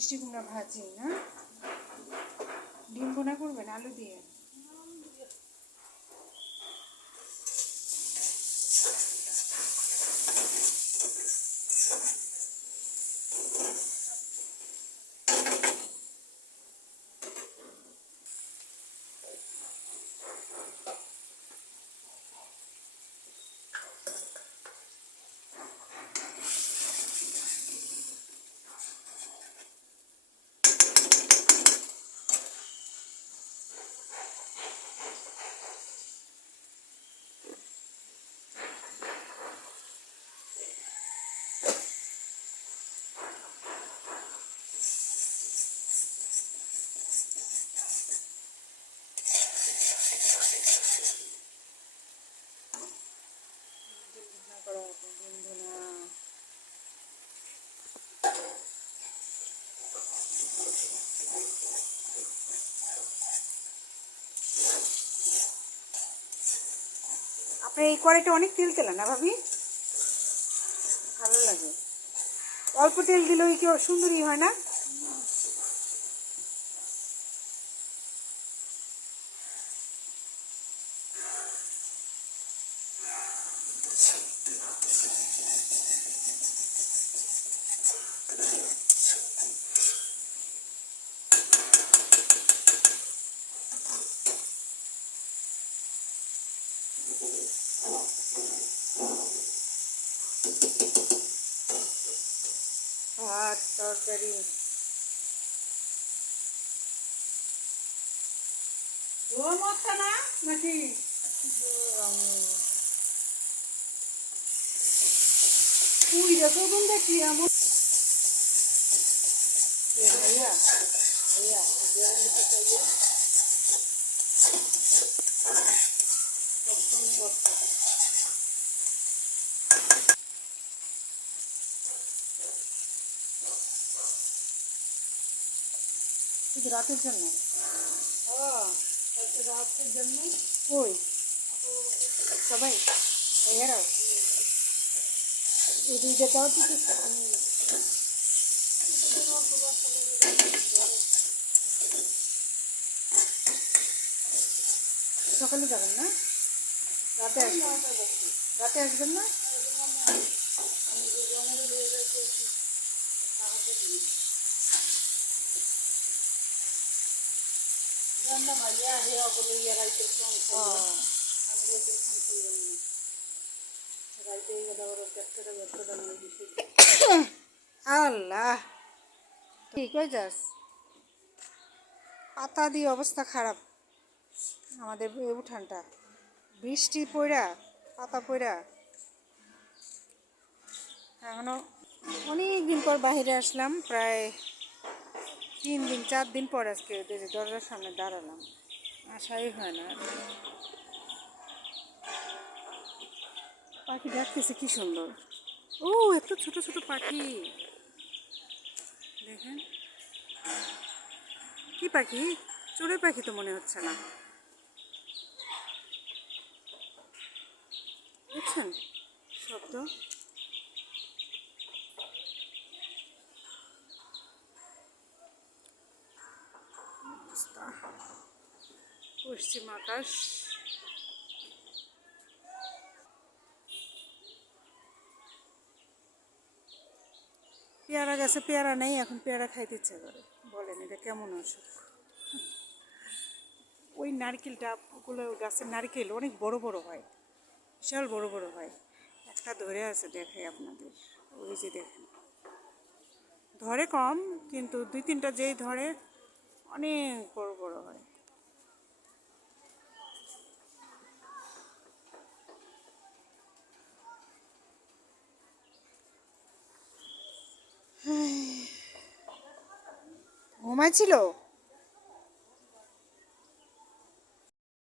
মিষ্টি কুমড়া ভাজি না, ডিম ভুনা করবেন আলু দিয়ে। আপনার এই কড়াইটা অনেক তেল তেলা না ভাবি? ভালো লাগে, অল্প তেল দিলেও কি সুন্দরই হয় না? ভাত তরকারি ঝোল মশলা না নাকি তুই দেখো দেখি এমন ভাইয়া ভাইয়া রাতের জন্য রাতের জন্য কই সবাই ভাইয়ারাও এই দুইটা দাও দিতেছে। সকালে যাবেন না, রাতে আসবেন? রাতে আসবেন না? আল্লাহ ঠিক হয়ে যাস, পাতা দিয়ে অবস্থা খারাপ আমাদের এই উঠানটা, বৃষ্টি পড়া পাতা পড়া। এখনো অনেক দিন পর বাইরে আসলাম, প্রায় 3 দিন 4 দিন পর আজকে দরজার সামনে দাঁড়ালাম, আশাই হয় না। পাখি ডাকতেছে কি সুন্দর, ও একটু ছোট ছোট পাখি দেখেন, কি পাখি? চড়ুই পাখি তো মনে হচ্ছে না, দেখছেন শব্দ? পশ্চিম আকাশ, পেয়ারা গাছে পেয়ারা নেই, এখন পেয়ারা খাইতে ইচ্ছে করে। বলেন এটা কেমন অসুখ? ওই নারকেলটা ওগুলো গাছের নারকেল অনেক বড় বড় হয়, বিশাল বড় বড় হয়। একটা ধরে আছে দেখাই আপনাদের, ওই যে দেখেন, ধরে কম কিন্তু 2-3টা যেই ধরে অনেক বড় বড় হয়। ঘুমাইছিল?